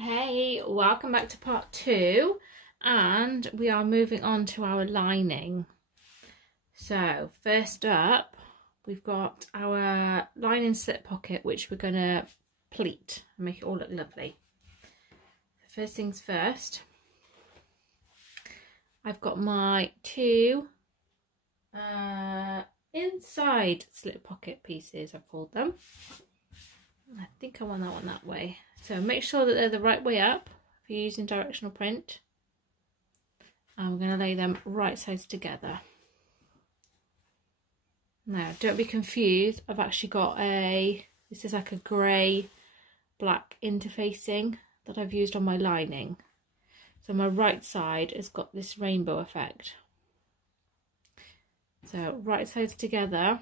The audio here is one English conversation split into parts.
Hey, welcome back to part 2, and we are moving on to our lining. So first up, we've got our lining slip pocket, which we're going to pleat and make it all look lovely. First things first, I've got my two inside slip pocket pieces, I've called them. I think I want that one that way. So make sure that they're the right way up if you're using directional print. And we're going to lay them right sides together. Now, don't be confused. I've actually got this is like a grey black interfacing that I've used on my lining. So my right side has got this rainbow effect. So right sides together.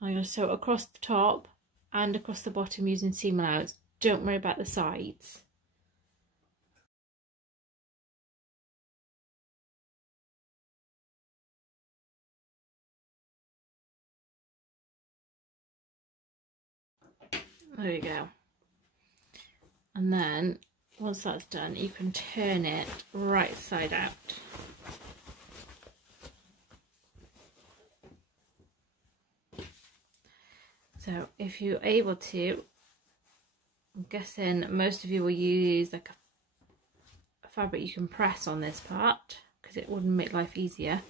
I'm going to sew across the top and across the bottom using seam allowance. Don't worry about the sides. There we go. And then once that's done, you can turn it right side out. So if you're able to, I'm guessing most of you will use like a fabric you can press on this part because it wouldn't make life easier.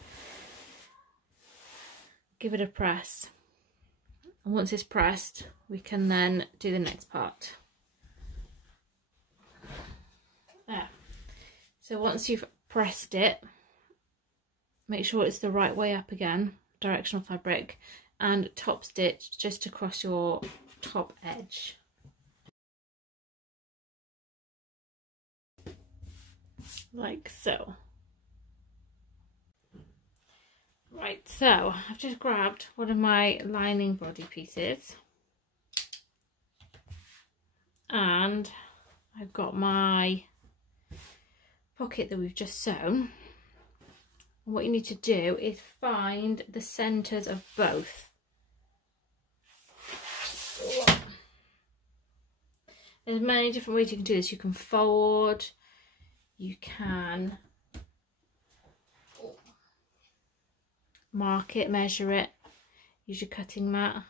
Give it a press. And once it's pressed, we can then do the next part. There. So once you've pressed it, make sure it's the right way up again, directional fabric, and top stitch just across your top edge. Like so. Right, so I've just grabbed one of my lining body pieces and I've got my pocket that we've just sewn. And what you need to do is find the centres of both. There's many different ways you can do this. You can fold, you can mark it, measure it, use your cutting mat.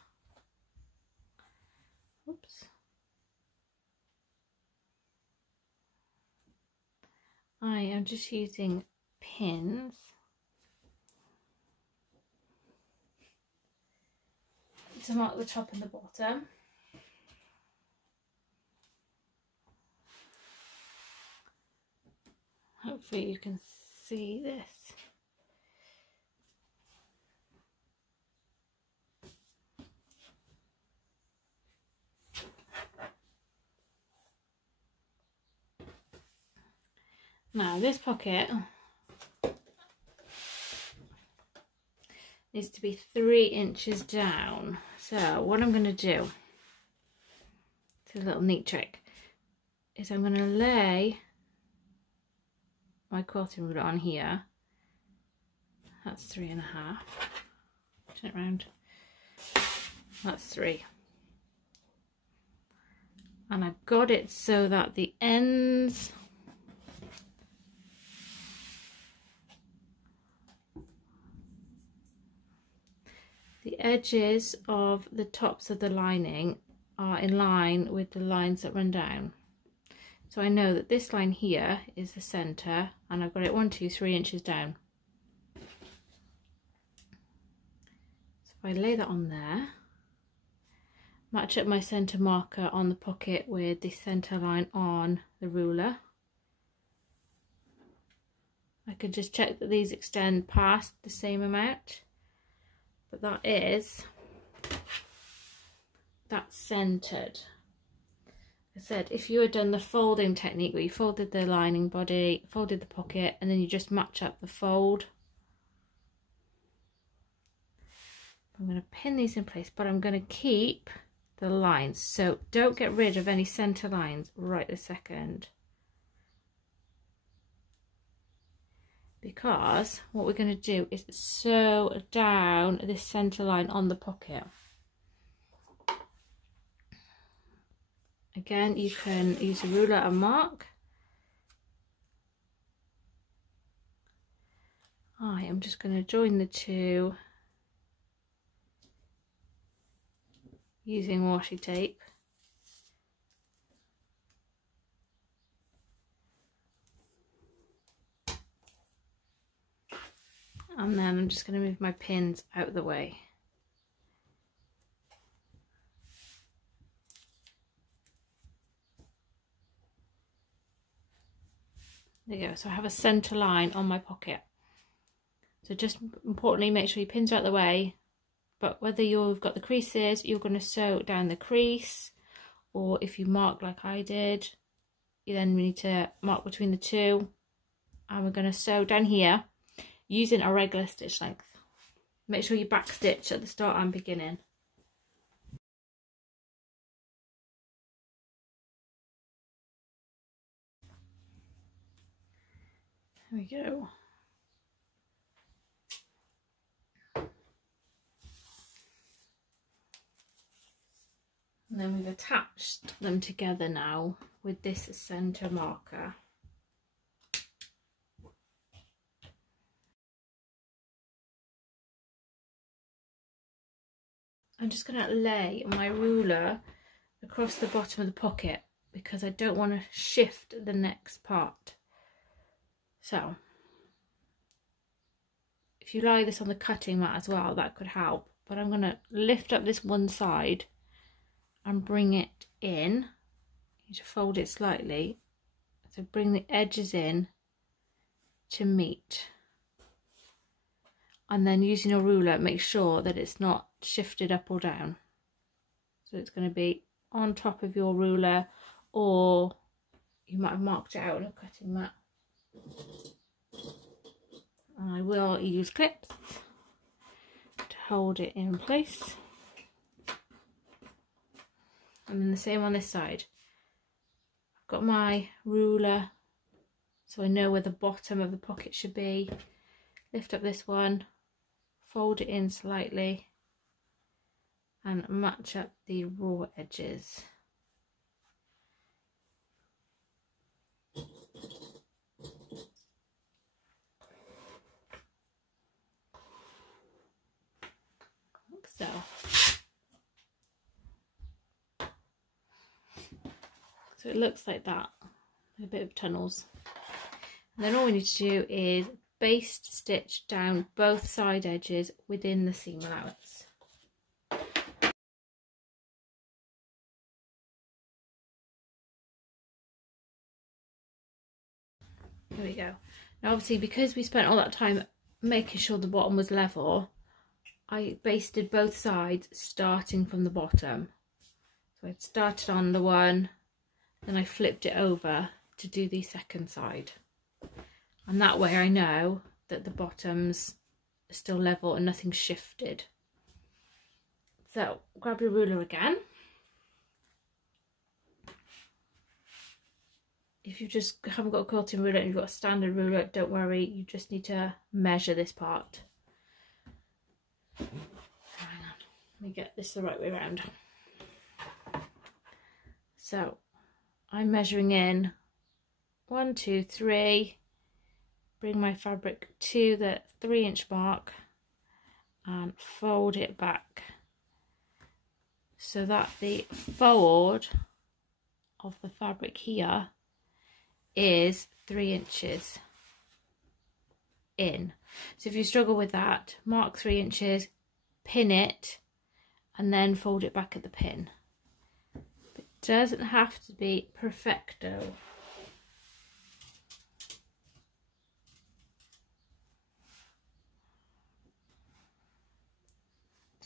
Oops. I am just using pins to mark the top and the bottom. Hopefully you can see this. Now this pocket needs to be 3 inches down. So what I'm going to do, it's a little neat trick, is I'm going to lay my quilting ruler on here. That's 3.5. Turn it round. That's 3. And I've got it so that the ends the edges of the tops of the lining are in line with the lines that run down. So I know that this line here is the centre and I've got it 1, 2, 3 inches down. So if I lay that on there, match up my centre marker on the pocket with the centre line on the ruler. I can just check that these extend past the same amount, but that's centered. I said if you had done the folding technique where you folded the lining body, folded the pocket, and then you just match up the fold. I'm going to pin these in place, but I'm going to keep the lines, so don't get rid of any center lines right this second, because what we're going to do is sew down this center line on the pocket. Again, you can use a ruler and mark. I am just going to join the two using washi tape. And then I'm just going to move my pins out of the way. There you go. So I have a centre line on my pocket. So just importantly, make sure your pins are out of the way. But whether you've got the creases, you're going to sew down the crease, or if you mark like I did, you then need to mark between the two. And we're going to sew down here using a regular stitch length. Make sure you back stitch at the start and beginning. There we go. And then we've attached them together now with this centre marker. I'm just going to lay my ruler across the bottom of the pocket because I don't want to shift the next part. So if you lay this on the cutting mat as well, that could help. But I'm going to lift up this one side and bring it in. You need to fold it slightly. So bring the edges in to meet. And then using a ruler, make sure that it's not shifted up or down. So it's going to be on top of your ruler, or you might have marked it out on a cutting mat. And I will use clips to hold it in place. And then the same on this side. I've got my ruler so I know where the bottom of the pocket should be. Lift up this one, fold it in slightly and match up the raw edges. Like so. So it looks like that, a bit of tunnels. And then all we need to do is baste stitch down both side edges within the seam allowance. There we go. Now obviously, because we spent all that time making sure the bottom was level, I basted both sides starting from the bottom. So I started on the one, then I flipped it over to do the second side. And that way I know that the bottoms are still level and nothing's shifted. So grab your ruler again. If you just haven't got a quilting ruler and you've got a standard ruler, don't worry, you just need to measure this part. Hang on, let me get this the right way around. So I'm measuring in 1, 2, 3, bring my fabric to the 3-inch mark and fold it back so that the fold of the fabric here is 3 inches in. So if you struggle with that, mark 3 inches, pin it and then fold it back at the pin. It doesn't have to be perfecto.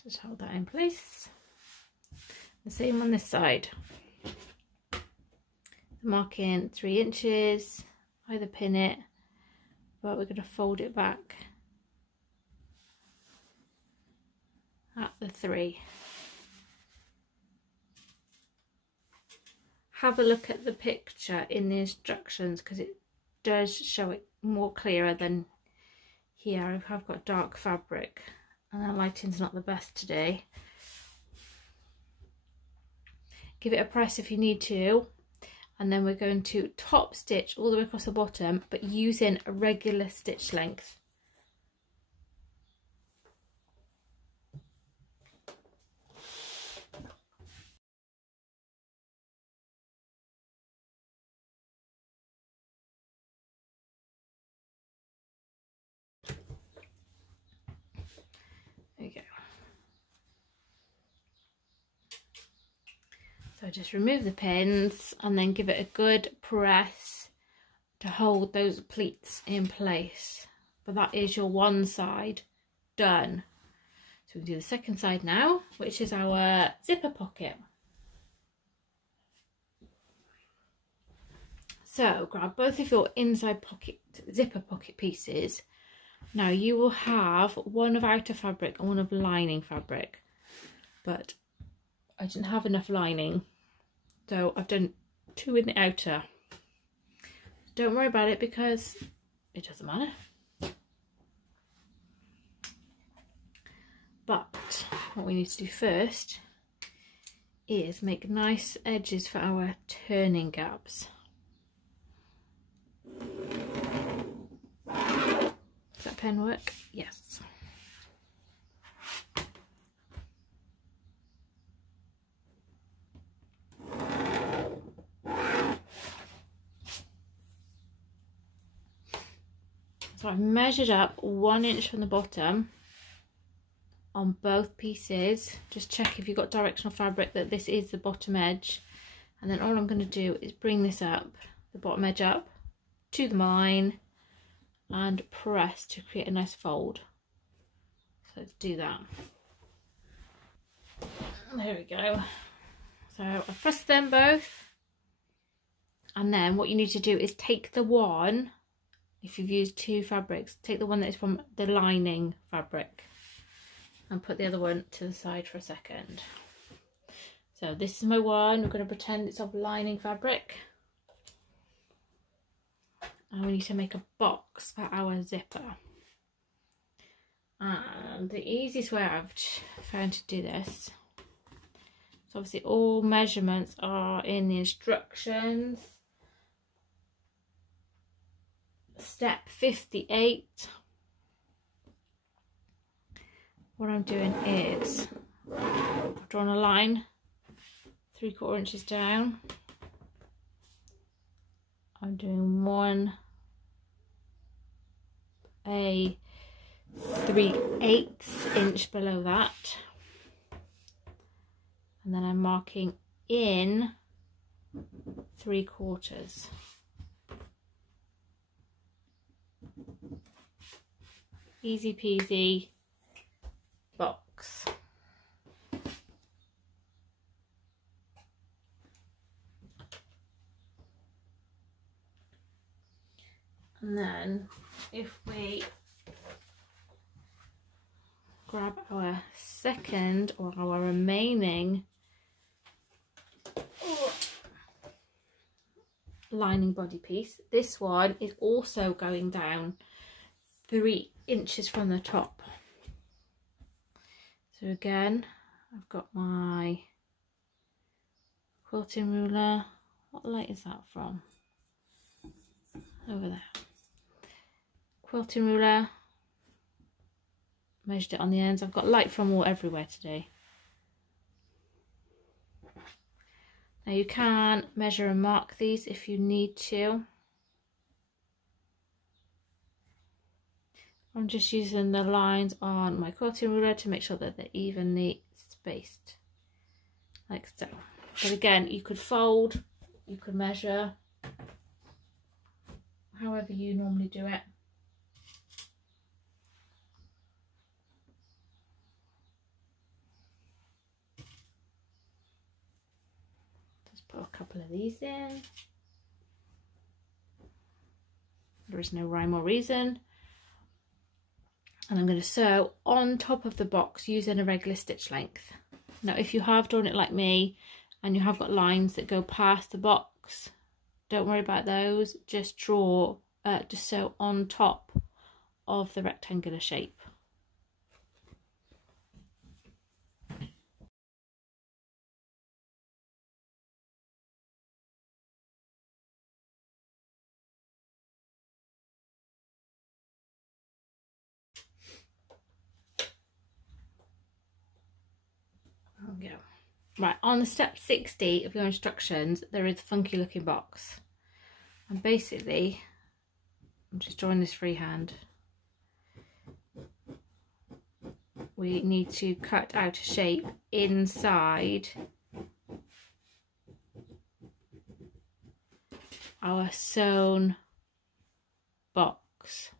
Just hold that in place. The same on this side. Mark in 3 inches, either pin it, but we're going to fold it back at the 3. Have a look at the picture in the instructions because it does show it more clearer than here. I've got dark fabric and the lighting's not the best today. Give it a press if you need to, and then we're going to top stitch all the way across the bottom, but using a regular stitch length. There you go. So just remove the pins and then give it a good press to hold those pleats in place. But that is your one side done. So we can do the second side now, which is our zipper pocket. So grab both of your inside pocket, zipper pocket pieces. Now you will have one of outer fabric and one of lining fabric, but I didn't have enough lining, so I've done 2 in the outer. Don't worry about it because it doesn't matter. But what we need to do first is make nice edges for our turning gaps. Does that pen work? Yes. So I've measured up 1 inch from the bottom on both pieces. Just check if you've got directional fabric that this is the bottom edge. And then all I'm going to do is bring this up, the bottom edge up to the line and press to create a nice fold. So let's do that. There we go. So I've pressed them both. And then what you need to do is take the one, if you've used 2 fabrics, take the one that is from the lining fabric and put the other one to the side for a second. So this is my one. We're going to pretend it's of lining fabric. And we need to make a box for our zipper. And the easiest way I've found to do this, so obviously all measurements are in the instructions. Step 58. What I'm doing is I've drawn a line 3/4 inches down. I'm doing a 3/8 inch below that, and then I'm marking in 3/4. Easy peasy box. And then if we grab our second or our remaining lining body piece, this one is also going down 3 inches from the top. So again, I've got my quilting ruler. What light is that from? Over there. Quilting ruler. Measured it on the ends. I've got light from all everywhere today. Now you can measure and mark these if you need to. I'm just using the lines on my quilting ruler to make sure that they're evenly spaced, like so. But again, you could fold, you could measure, however you normally do it. Just put a couple of these in. There is no rhyme or reason. And I'm going to sew on top of the box using a regular stitch length. Now if you have done it like me and you have got lines that go past the box, don't worry about those, just sew on top of the rectangular shape. we go. Right, on the step 60 of your instructions, there is a funky looking box. And basically, I'm just drawing this freehand. We need to cut out a shape inside our sewn box.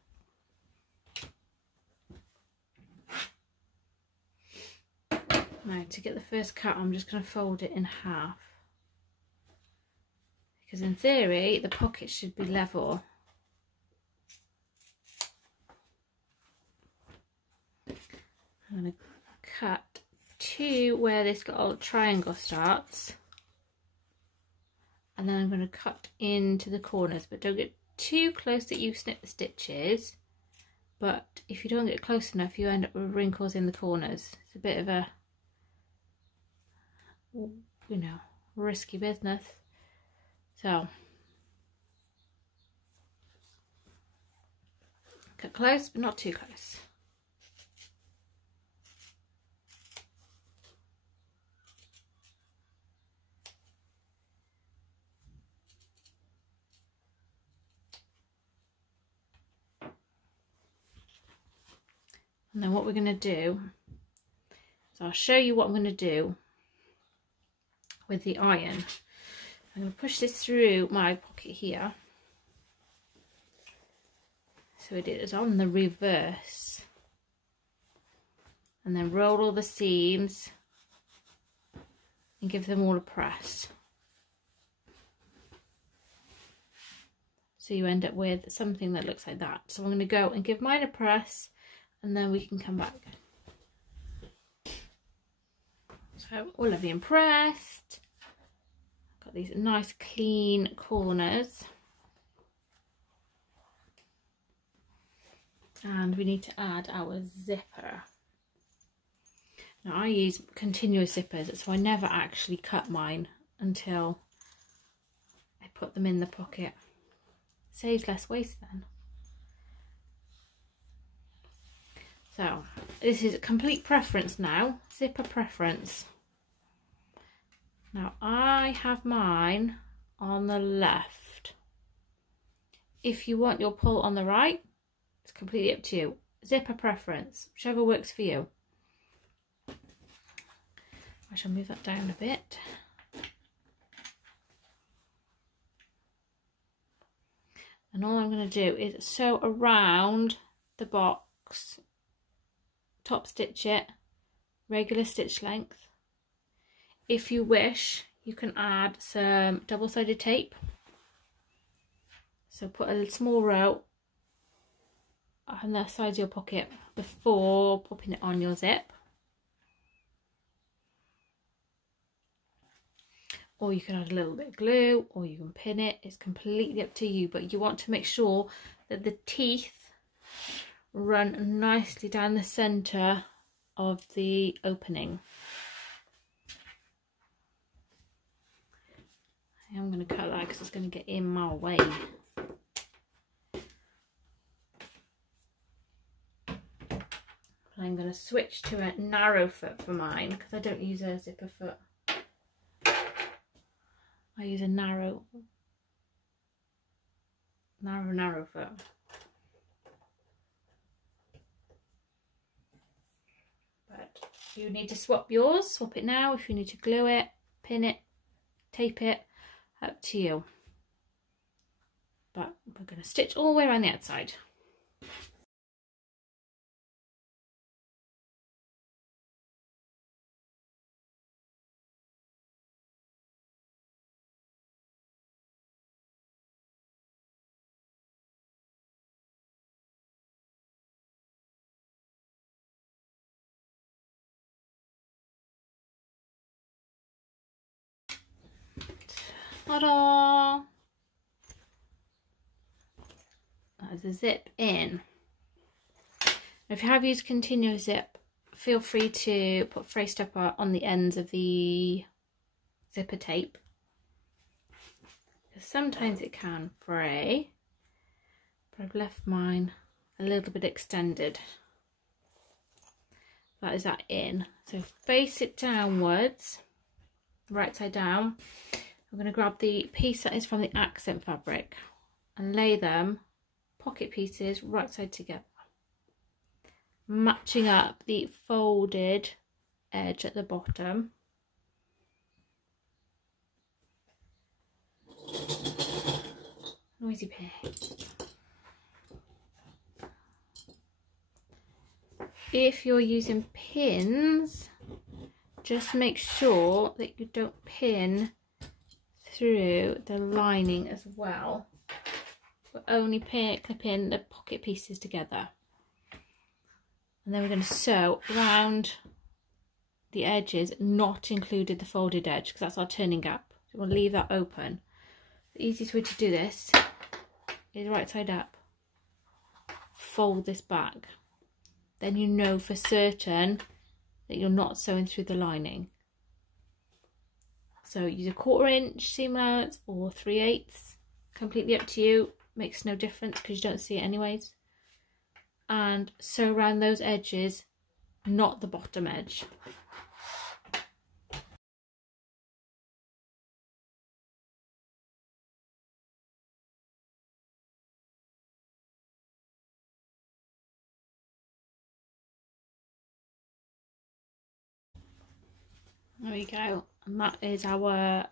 Now, to get the first cut, I'm just going to fold it in half. Because in theory, the pocket should be level. I'm going to cut to where this little triangle starts. And then I'm going to cut into the corners, but don't get too close that you snip the stitches. But if you don't get close enough, you end up with wrinkles in the corners. It's a bit of a, you know, risky business. So, cut close, but not too close. And then what we're going to do, so I'll show you what I'm going to do with the iron. I'm going to push this through my pocket here. So it is on the reverse. And then roll all the seams and give them all a press. So you end up with something that looks like that. So I'm going to go and give mine a press, and then we can come back. So all of you impressed. Got these nice clean corners. And we need to add our zipper. Now I use continuous zippers, so I never actually cut mine until I put them in the pocket. Saves less waste then. So this is a complete preference now, zipper preference. Now I have mine on the left. If you want your pull on the right, it's completely up to you. Zipper preference, whichever works for you. I shall move that down a bit. And all I'm going to do is sew around the box, top stitch it, regular stitch length. If you wish, you can add some double-sided tape. So put a small row on the sides of your pocket before popping it on your zip. Or you can add a little bit of glue, or you can pin it. It's completely up to you, but you want to make sure that the teeth run nicely down the centre of the opening. I'm going to cut that because it's going to get in my way. I'm going to switch to a narrow foot for mine because I don't use a zipper foot. I use a narrow foot. But if you need to swap yours, swap it now. If you need to glue it, pin it, tape it, up to you. But we're going to stitch all the way around the outside. Ta-da! That's a zip in. If you have used continuous zip, feel free to put fray stopper on the ends of the zipper tape. Because sometimes it can fray, but I've left mine a little bit extended. that is that in. So face it downwards, right side down. I'm going to grab the piece that is from the accent fabric and lay them pocket pieces right side together, matching up the folded edge at the bottom. Noisy pig. If you're using pins, just make sure that you don't pin through the lining as well. We're only clipping the pocket pieces together. And then we're going to sew around the edges, not included the folded edge, because that's our turning gap. So we'll leave that open. The easiest way to do this is right side up. Fold this back. Then you know for certain that you're not sewing through the lining. So use a 1/4 inch seam allowance or 3/8, completely up to you, makes no difference because you don't see it anyways. And sew around those edges, not the bottom edge. There we go, and that is our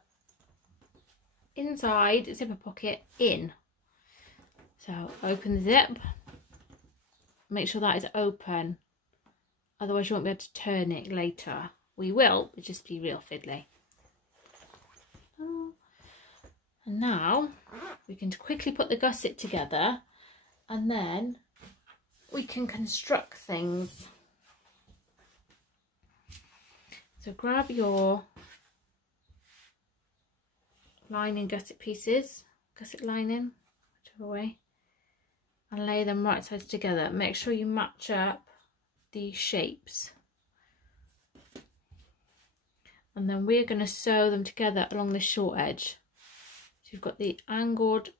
inside zipper pocket in. So open the zip, make sure that is open, otherwise you won't be able to turn it later. We will, but just be real fiddly. And now we can quickly put the gusset together and then we can construct things. So grab your lining gusset pieces, gusset lining, whichever way, and lay them right sides together. Make sure you match up the shapes. And then we're going to sew them together along the short edge. So you've got the angled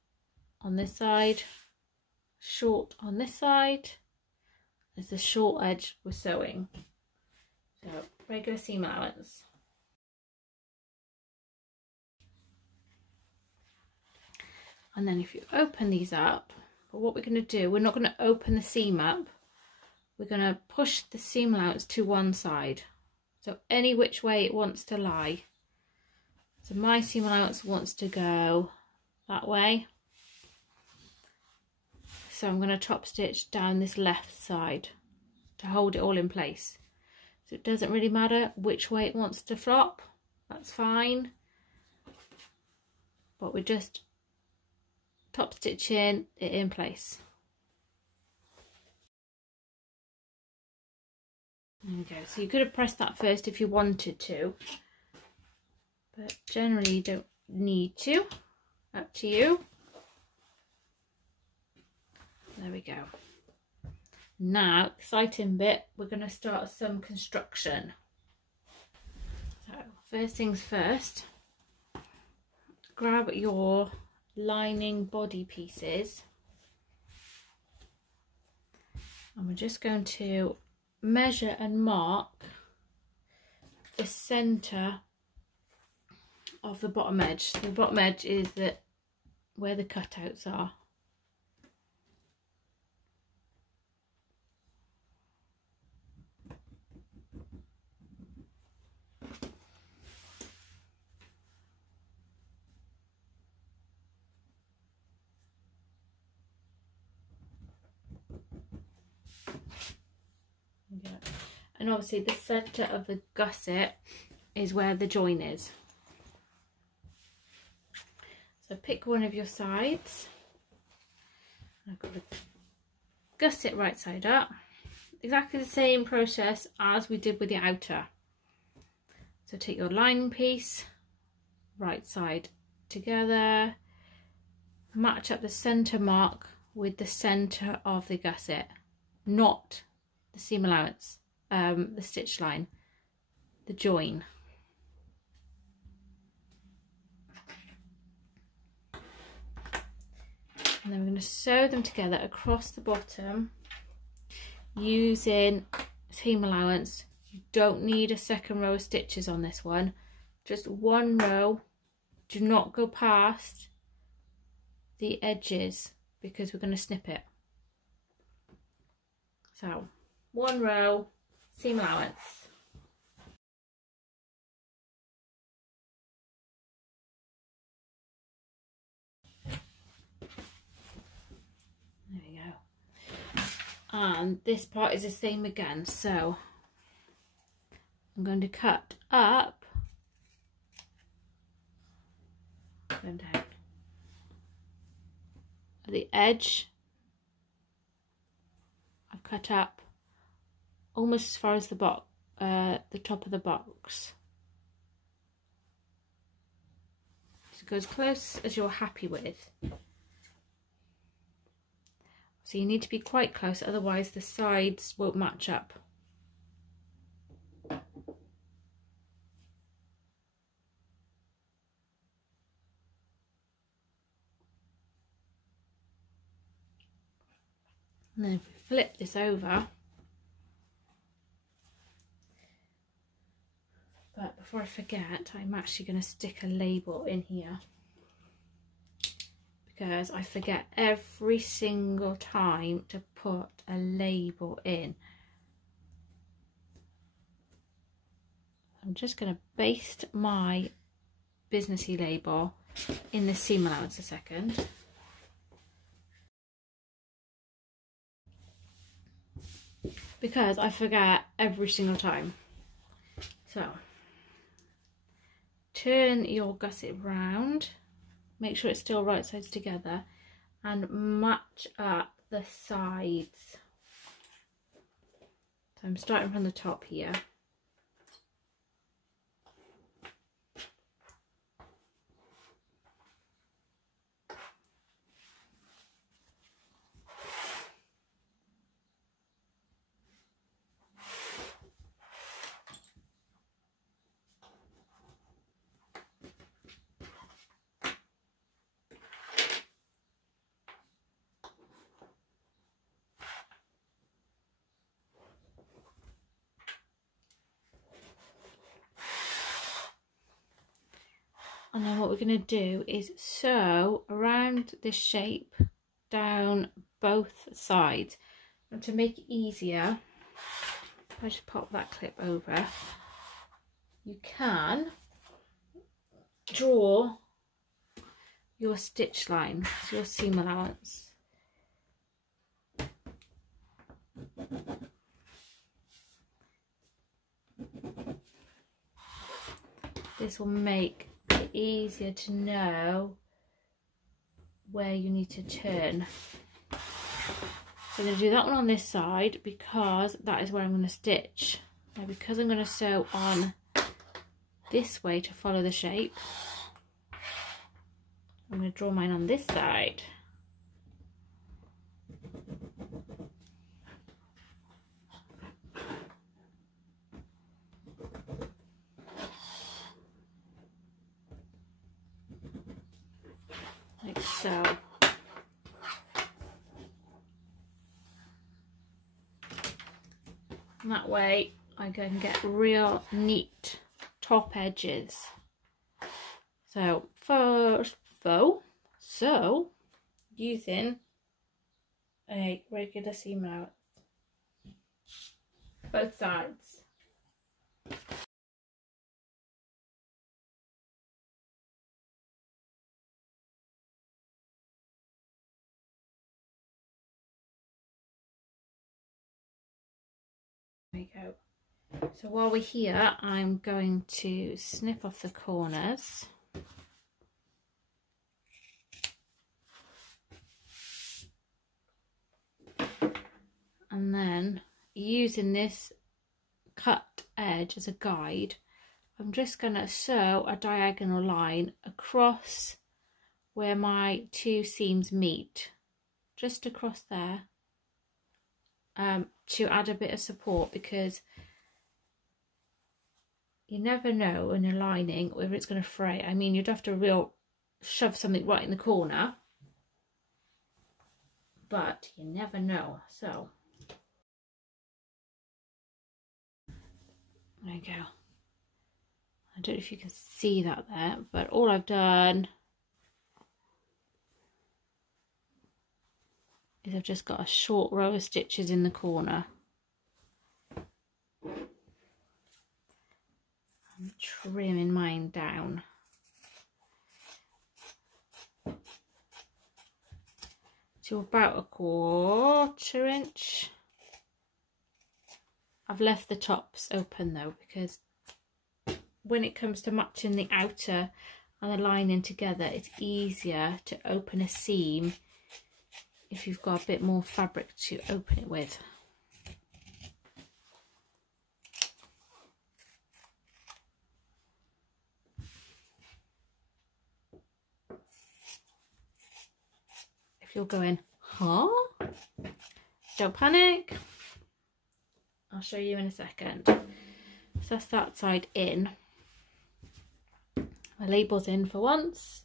on this side, short on this side. There's the short edge we're sewing. So regular seam allowance. And then if you open these up, but what we're going to do, we're not going to open the seam up. We're going to push the seam allowance to one side. So any which way it wants to lie. So my seam allowance wants to go that way. So I'm going to top stitch down this left side to hold it all in place. So it doesn't really matter which way it wants to flop, that's fine. But we're just top stitching it in place. There we go. So you could have pressed that first if you wanted to, but generally you don't need to. Up to you. There we go. Now, exciting bit, we're going to start some construction. So first things first, grab your lining body pieces and we're just going to measure and mark the centre of the bottom edge. The bottom edge is where the cutouts are. And obviously the centre of the gusset is where the join is. So pick one of your sides. I've got the gusset right side up. Exactly the same process as we did with the outer. So take your lining piece, right side together, match up the centre mark with the centre of the gusset, not the seam allowance. The stitch line, the join. And then we're going to sew them together across the bottom using seam allowance. You don't need a second row of stitches on this one, just one row. Do not go past the edges because we're going to snip it. So one row, seam allowance. There we go. And this part is the same again, so I'm going to cut up and down at the edge. I've cut up almost as far as the top of the box. So go as close as you're happy with. So you need to be quite close, otherwise the sides won't match up. And then if we flip this over, but before I forget, I'm actually going to stick a label in here because I forget every single time to put a label in. I'm just going to baste my businessy label in the seam allowance a second. Because I forget every single time. So turn your gusset round, make sure it's still right sides together, and match up the sides. So I'm starting from the top here. And then what we're going to do is sew around this shape down both sides. And to make it easier, if I just pop that clip over, you can draw your stitch line, your seam allowance. This will make it easier to know where you need to turn. So I'm going to do that one on this side because that is where I'm going to stitch. Now because I'm going to sew on this way to follow the shape, I'm going to draw mine on this side. Like so. And that way I can get real neat top edges. So first, using a regular seam allowance, both sides. There we go. So while we're here, I'm going to snip off the corners. And then using this cut edge as a guide, I'm just going to sew a diagonal line across where my two seams meet, just across there, to add a bit of support, because you never know when you're lining whether it's going to fray. I mean, you'd have to shove something right in the corner, but you never know. So There you go. I don't know if you can see that there, but all I've done is I've just got a short row of stitches in the corner. I'm trimming mine down. To about 1/4 inch. I've left the tops open though, because when it comes to matching the outer and the lining together, it's easier to open a seam if you've got a bit more fabric to open it with. If you're going, huh? Don't panic. I'll show you in a second. So that's that side in. My label's in for once.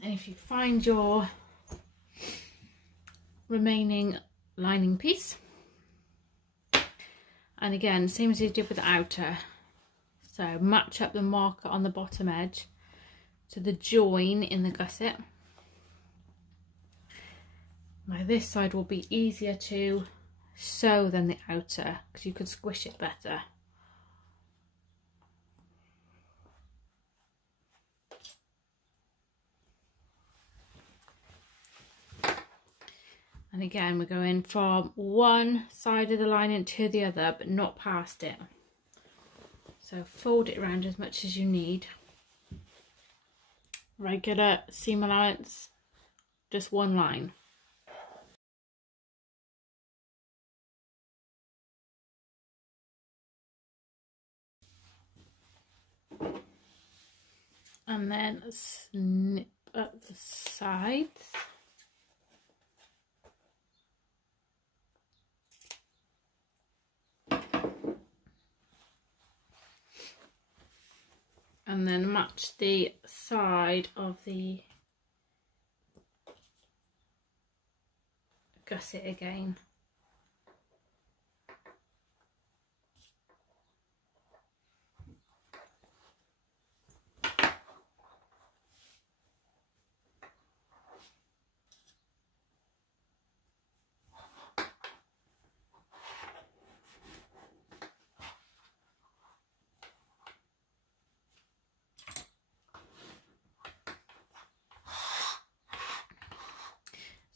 And if you find your remaining lining piece, and again, same as you did with the outer, so match up the marker on the bottom edge to the join in the gusset. Now this side will be easier to sew than the outer because you can squish it better. And again, we're going from one side of the lining to the other, but not past it. So fold it around as much as you need. Regular seam allowance, just one line. And then snip at the sides. And then match the side of the gusset again.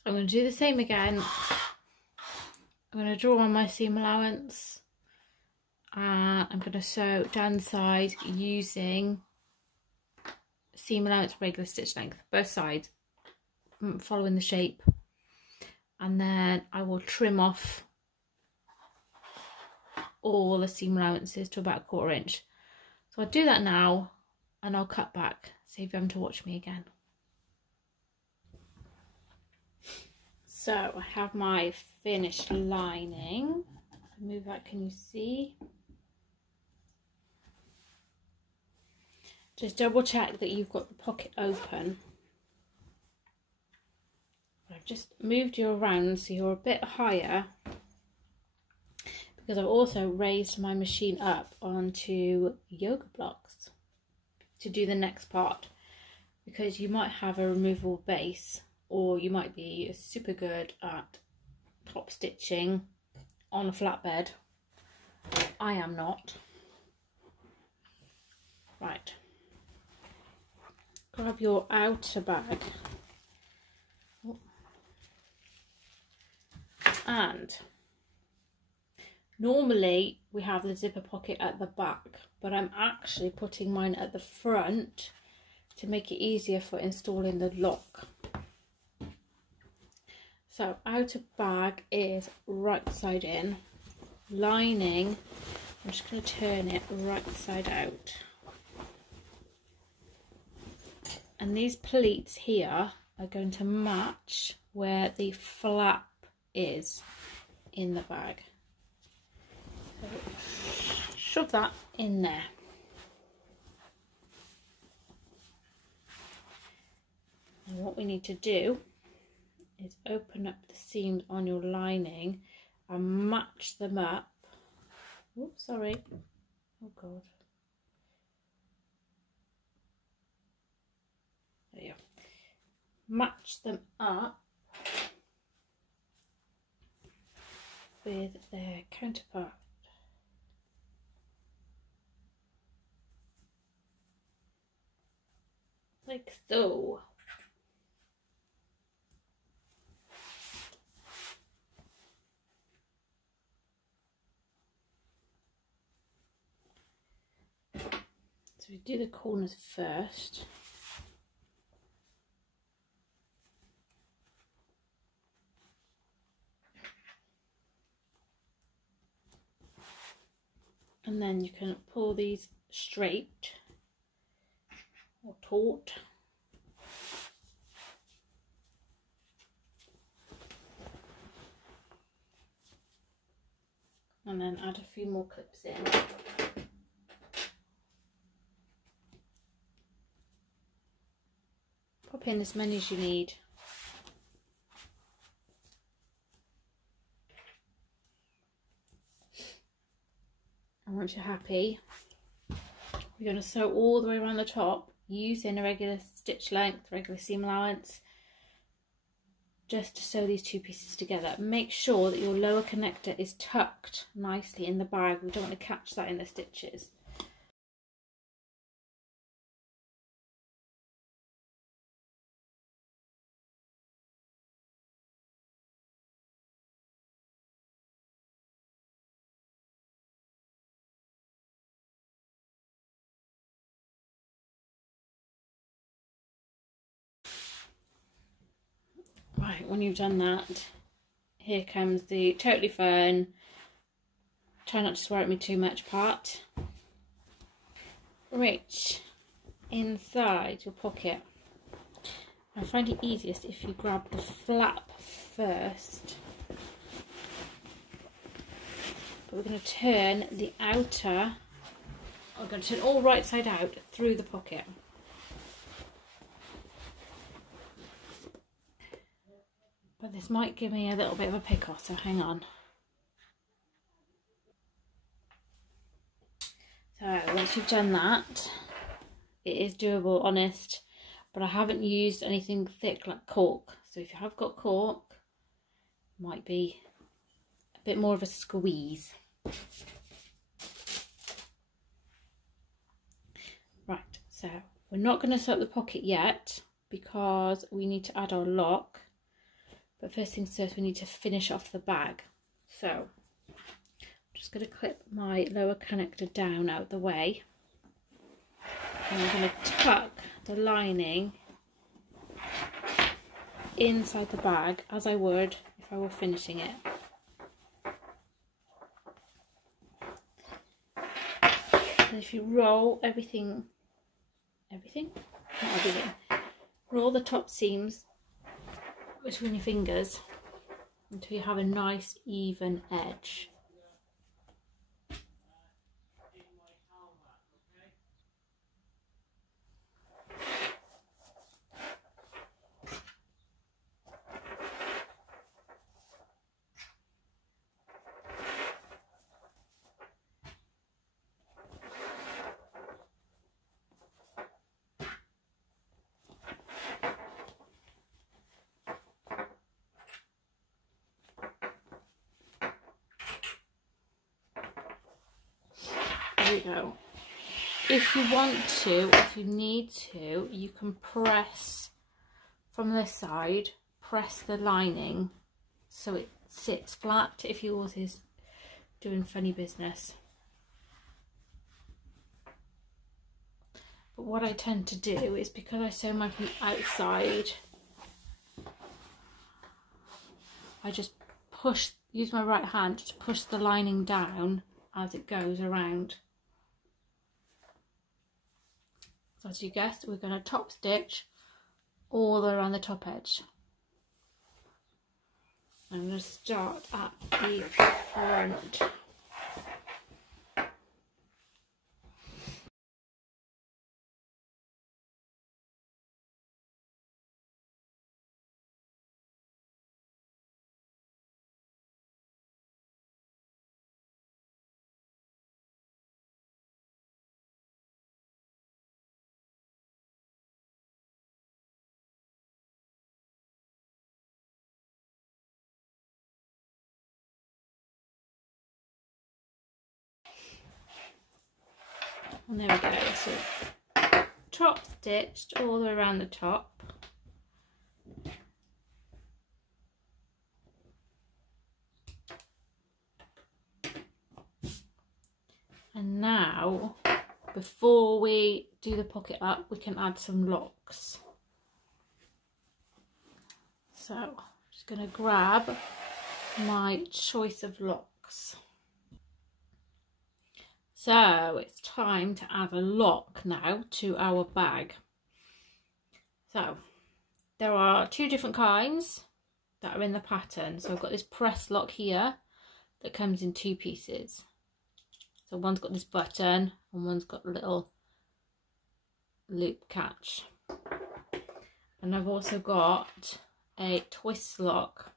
I'm going to do the same again. I'm going to draw on my seam allowance and I'm going to sew down the side using seam allowance regular stitch length, both sides, following the shape, and then I will trim off all the seam allowances to about 1/4 inch. So I'll do that now and I'll cut back, save you having to watch me again. So I have my finished lining. Move that, can you see? Just double check that you've got the pocket open. I've just moved you around so you're a bit higher, because I've also raised my machine up onto yoga blocks to do the next part, because you might have a removable base, or you might be super good at top stitching on a flatbed. I am not. Right. Grab your outer bag. And normally we have the zipper pocket at the back, but I'm actually putting mine at the front to make it easier for installing the lock. So outer bag is right side in, lining, I'm just going to turn it right side out. And these pleats here are going to match where the flap is in the bag. So shove that in there. And what we need to do is open up the seams on your lining and match them up. Oops, sorry. Oh God. There you go. Match them up with their counterpart. Like so. So we do the corners first. And then you can pull these straight or taut. And then add a few more clips in. Pop in as many as you need. And once you're happy, we're going to sew all the way around the top using a regular stitch length, regular seam allowance, just to sew these two pieces together. Make sure that your lower connector is tucked nicely in the bag. We don't want to catch that in the stitches. Right, when you've done that, here comes the totally fun, try not to swear at me too much part. Reach inside your pocket. I find it easiest if you grab the flap first. But we're going to turn the outer, I'm going to turn all right side out through the pocket. But this might give me a little bit of a pickle, so hang on. So once you've done that, it is doable, honest, but I haven't used anything thick like cork. So if you have got cork, it might be a bit more of a squeeze. Right, so we're not going to sew up the pocket yet because we need to add our lock. But first things first, we need to finish off the bag. So I'm just going to clip my lower connector down out of the way. And I'm going to tuck the lining inside the bag as I would if I were finishing it. And if you roll everything, not everything, roll the top seams between your fingers until you have a nice even edge. There we go. If you want to, if you need to, you can press from this side, press the lining so it sits flat if yours is doing funny business. But what I tend to do is, because I sew mine from the outside, I just use my right hand to push the lining down as it goes around. So as you guessed, we're going to top stitch all the way around the top edge. I'm going to start at the front. And there we go. So top stitched all the way around the top. And now, before we do the pocket up, we can add some locks. So I'm just going to grab my choice of locks. So it's time to add a lock now to our bag. So there are two different kinds that are in the pattern. So I've got this press lock here that comes in two pieces. So one's got this button and one's got a little loop catch. And I've also got a twist lock.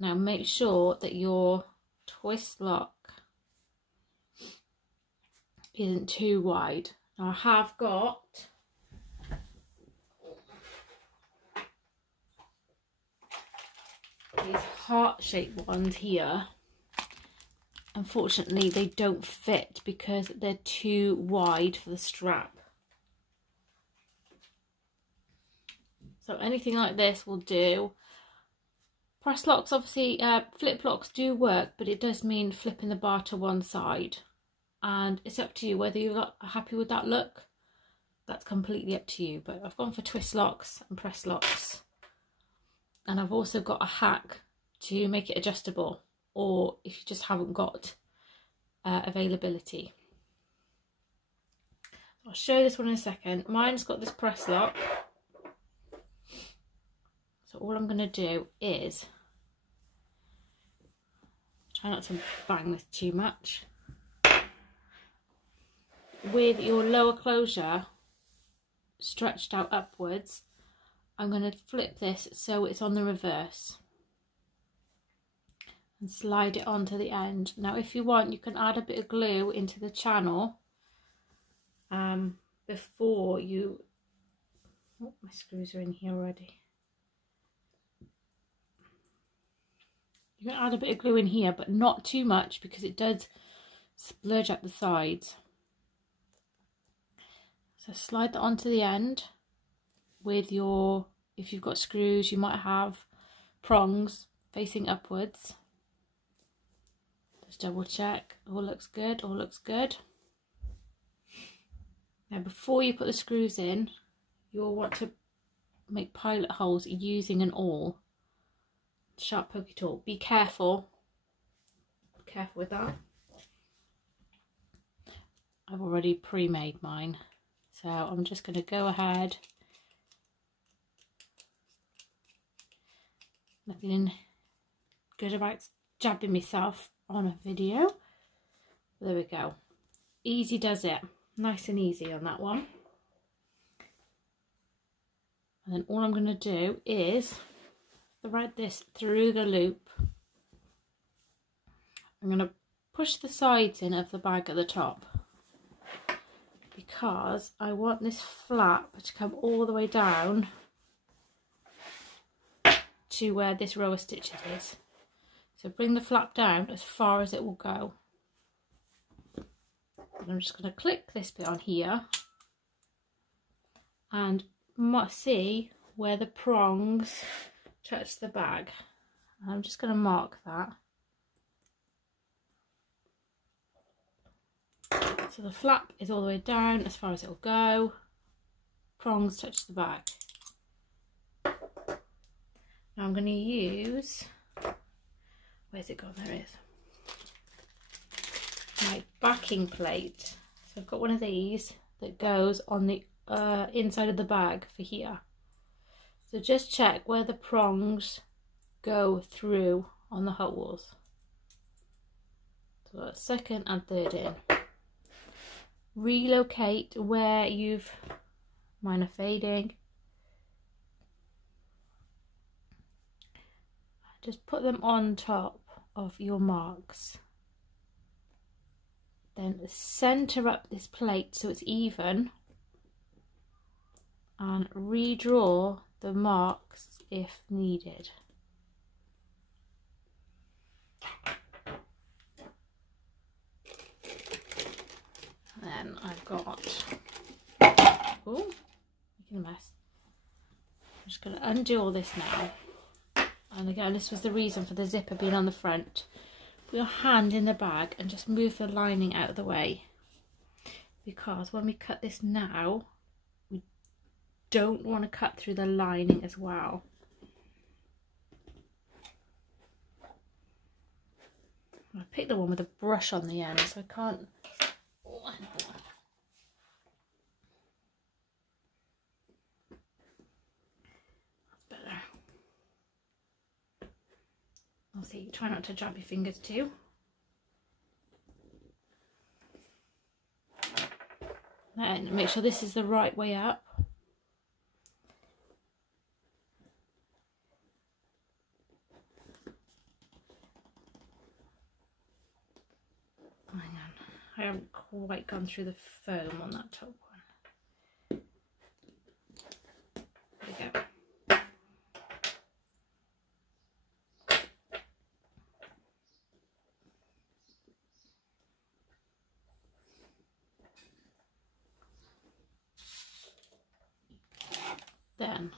Now make sure that your twist lock isn't too wide. Now I have got these heart-shaped ones here. Unfortunately they don't fit because they're too wide for the strap. So anything like this will do. Press locks, obviously, flip locks do work, but it does mean flipping the bar to one side. And it's up to you whether you're happy with that look. That's completely up to you. But I've gone for twist locks and press locks. And I've also got a hack to make it adjustable, or if you just haven't got availability. I'll show this one in a second. Mine's got this press lock. So all I'm going to do is try not to bang this too much. With your lower closure stretched out upwards, I'm going to flip this so it's on the reverse and slide it onto the end. Now if you want, you can add a bit of glue into the channel before you... Oh, my screws are in here already. You can add a bit of glue in here, but not too much because it does splurge up the sides. So slide that onto the end with your, if you've got screws, you might have prongs facing upwards. Just double check, all looks good, all looks good. Now before you put the screws in, you'll want to make pilot holes using an awl. Sharp pokey tool. Be careful with that. I've already pre-made mine. So I'm just going to go ahead. Nothing good about jabbing myself on a video. There we go. Easy does it. Nice and easy on that one. And then all I'm going to do is thread this through the loop. I'm going to push the sides in of the bag at the top, because I want this flap to come all the way down to where this row of stitches is. So bring the flap down as far as it will go. And I'm just going to click this bit on here and see where the prongs touch the bag. I'm just going to mark that. So the flap is all the way down as far as it will go. Prongs touch the bag. Now I'm going to use, where's it gone? There it is. My backing plate. So I've got one of these that goes on the inside of the bag for here. So just check where the prongs go through on the holes. So that's second and third in. Relocate where mine are fading. Just put them on top of your marks. Then center up this plate so it's even, and redraw the marks if needed. then I've got, oh, making a mess. I'm just going to undo all this now. And again, this was the reason for the zipper being on the front. Put your hand in the bag and just move the lining out of the way. Because when we cut this now, we don't want to cut through the lining as well. I picked the one with a brush on the end, so I can't. That's better. I'll see. Try not to jab your fingers too. Then make sure this is the right way up. Hang on, I haven't quite gone through the foam on that top one. There we go. Then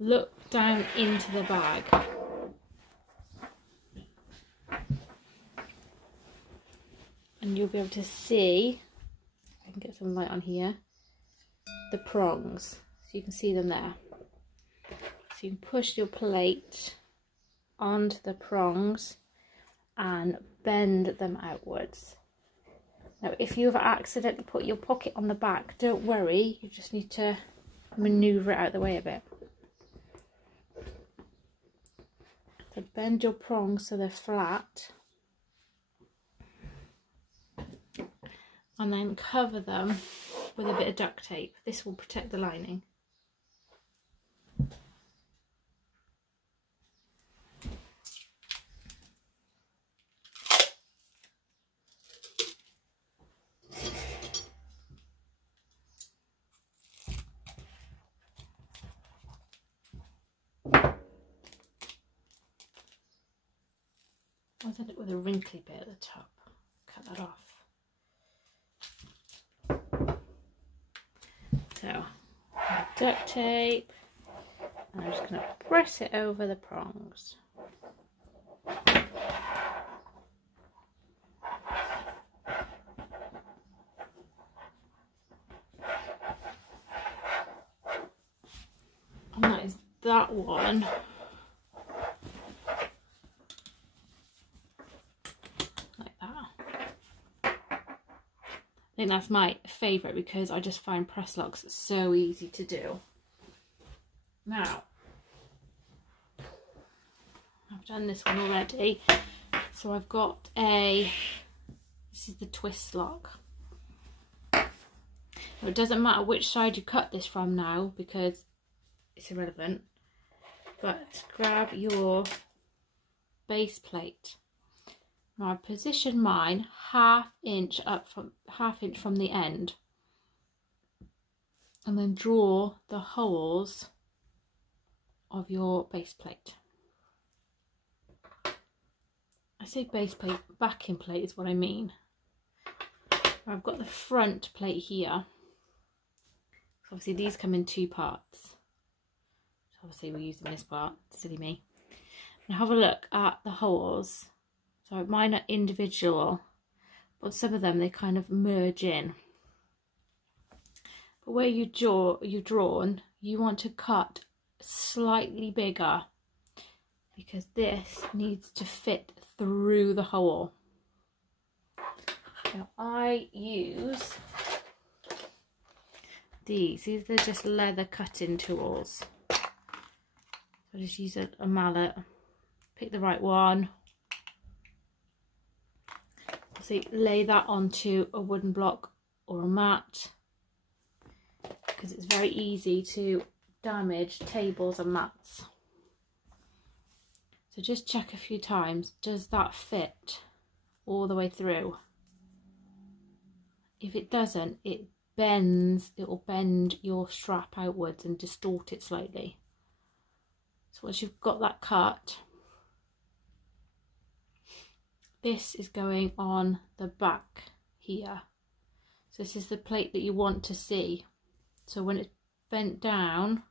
look down into the bag. And you'll be able to see, I can get some light on here, the prongs. So you can see them there. So you can push your plate onto the prongs and bend them outwards. Now if you've accidentally put your pocket on the back, don't worry, you just need to manoeuvre it out of the way a bit. So bend your prongs so they're flat. And then cover them with a bit of duct tape. This will protect the lining. I'll end it with a wrinkly bit at the top. Cut that off. So, duct tape, and I'm just going to press it over the prongs. And that is that one. Like that. I think that's my favourite because I just find press locks so easy to do. Now, I've done this one already, so I've got this is the twist lock. Now, it doesn't matter which side you cut this from now because it's irrelevant, but grab your base plate. Now I position mine half inch from the end, and then draw the holes of your base plate. I say base plate, backing plate is what I mean. I've got the front plate here. Obviously these come in two parts. So obviously we're using this part, silly me. Now have a look at the holes. So mine are individual, but some of them they kind of merge in. But where you've drawn, you want to cut slightly bigger because this needs to fit through the hole. Now I use these are just leather cutting tools. So I just use a mallet, pick the right one. So lay that onto a wooden block or a mat because it's very easy to damage tables and mats. So just check a few times, does that fit all the way through? If it doesn't, it will bend your strap outwards and distort it slightly. So once you've got that cut, this is going on the back here. So this is the plate that you want to see. So when it's bent down,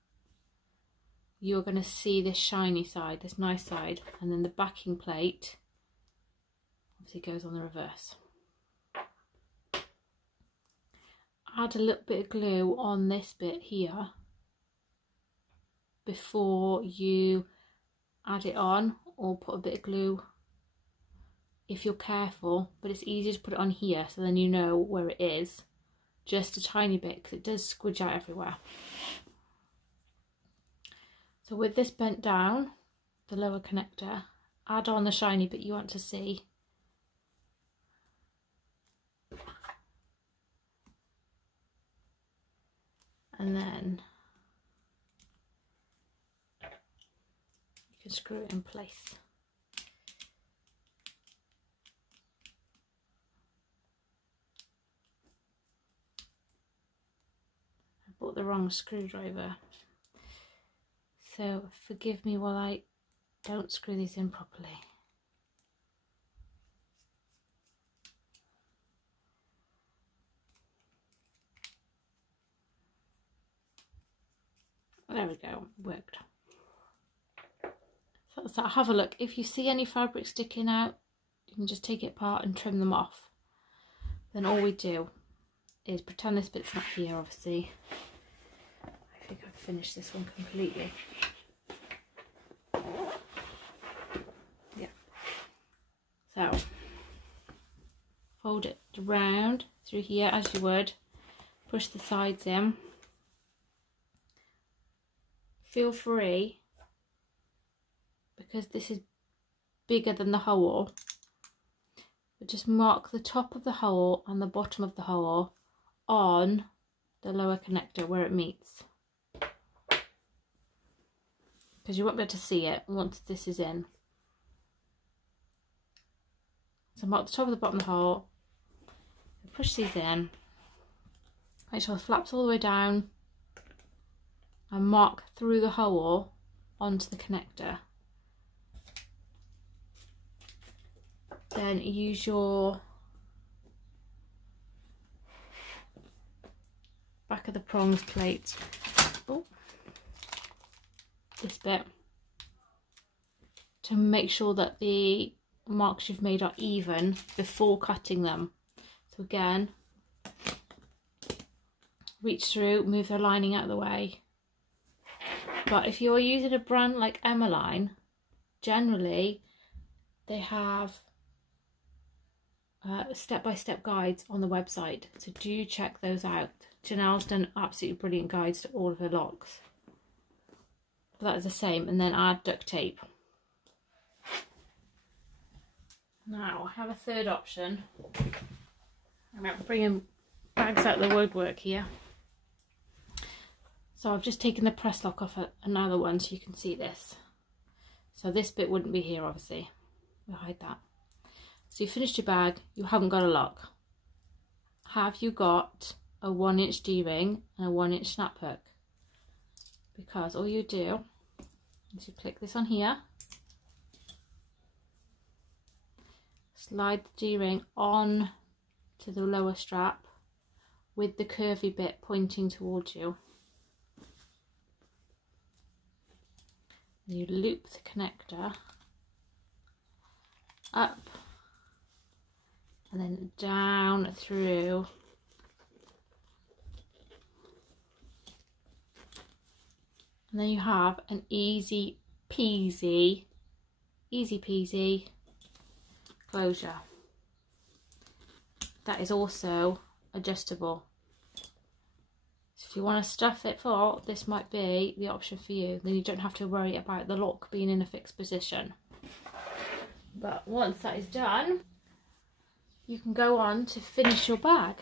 you're going to see this shiny side, this nice side, and then the backing plate obviously goes on the reverse. Add a little bit of glue on this bit here before you add it on, or put a bit of glue if you're careful, but it's easier to put it on here so then you know where it is, just a tiny bit, because it does squidge out everywhere. So with this bent down, the lower connector, add on the shiny bit you want to see. And then you can screw it in place. I bought the wrong screwdriver, so forgive me while I don't screw these in properly. There we go, worked. So have a look. If you see any fabric sticking out, you can just take it apart and trim them off. Then all we do is pretend this bit's not here, obviously. I think I've finished this one completely. Yeah. So, fold it around through here as you would. Push the sides in. Feel free, because this is bigger than the hole, but just mark the top of the hole and the bottom of the hole on the lower connector where it meets, because you won't be able to see it once this is in. So mark the top of the bottom of the hole, push these in, make sure the flap's all the way down, and mark through the hole onto the connector. Then use your back of the prongs plate, this bit, to make sure that the marks you've made are even before cutting them. So again, reach through, move the lining out of the way. But if you're using a brand like Emmeline, generally they have step-by-step guides on the website, so do check those out. Janelle's done absolutely brilliant guides to all of her locks. But that is the same, and then add duct tape. Now I have a third option. I'm bringing bags out of the woodwork here. So I've just taken the press lock off another one so you can see this. So this bit wouldn't be here, obviously. We'll hide that. So you finished your bag, you haven't got a lock. Have you got a 1-inch D-ring and a 1-inch snap hook? Because all you do is you click this on here, slide the D-ring on to the lower strap with the curvy bit pointing towards you. You loop the connector up and then down through, and then you have an easy peasy closure that is also adjustable. So if you want to stuff it full, this might be the option for you. Then you don't have to worry about the lock being in a fixed position. But once that is done, you can go on to finish your bag.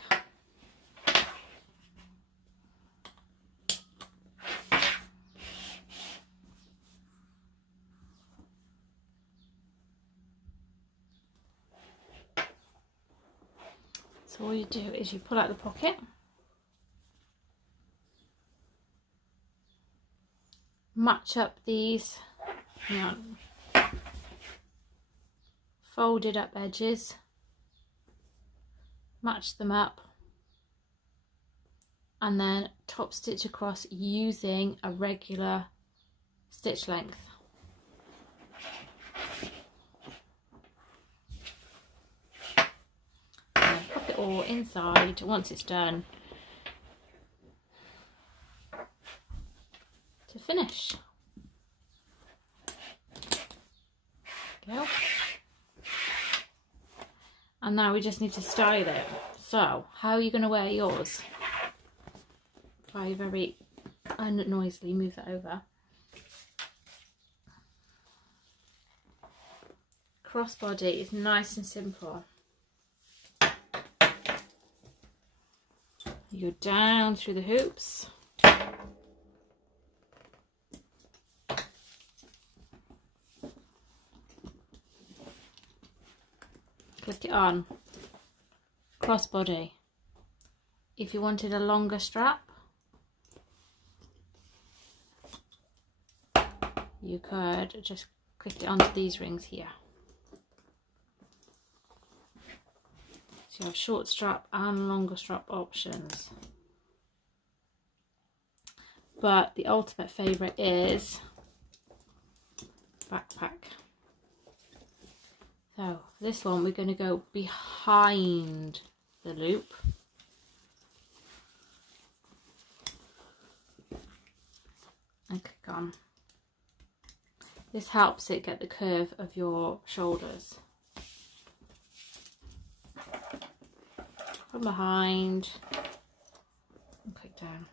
So all you do is you pull out the pocket, match up these folded up edges, match them up, and then top stitch across using a regular stitch length. And then pop it all inside once it's done to finish. Go. And now we just need to style it. So, how are you going to wear yours? If I very unnoisily move that over. Crossbody is nice and simple. You go down through the hoops. Click it on. Crossbody. If you wanted a longer strap, you could just click it onto these rings here. So you have short strap and longer strap options. But the ultimate favourite is backpack. So for this one we're going to go behind the loop. And click on. This helps it get the curve of your shoulders. From behind and click down.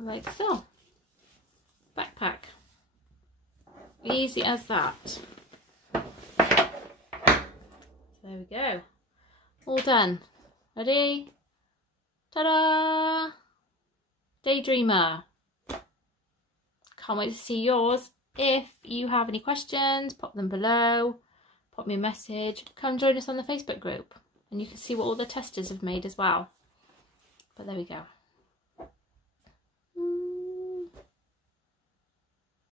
Like so. Backpack. Easy as that. There we go. All done. Ready? Ta-da! Daydreamer. Can't wait to see yours. If you have any questions, pop them below. Pop me a message. Come join us on the Facebook group and you can see what all the testers have made as well. But there we go.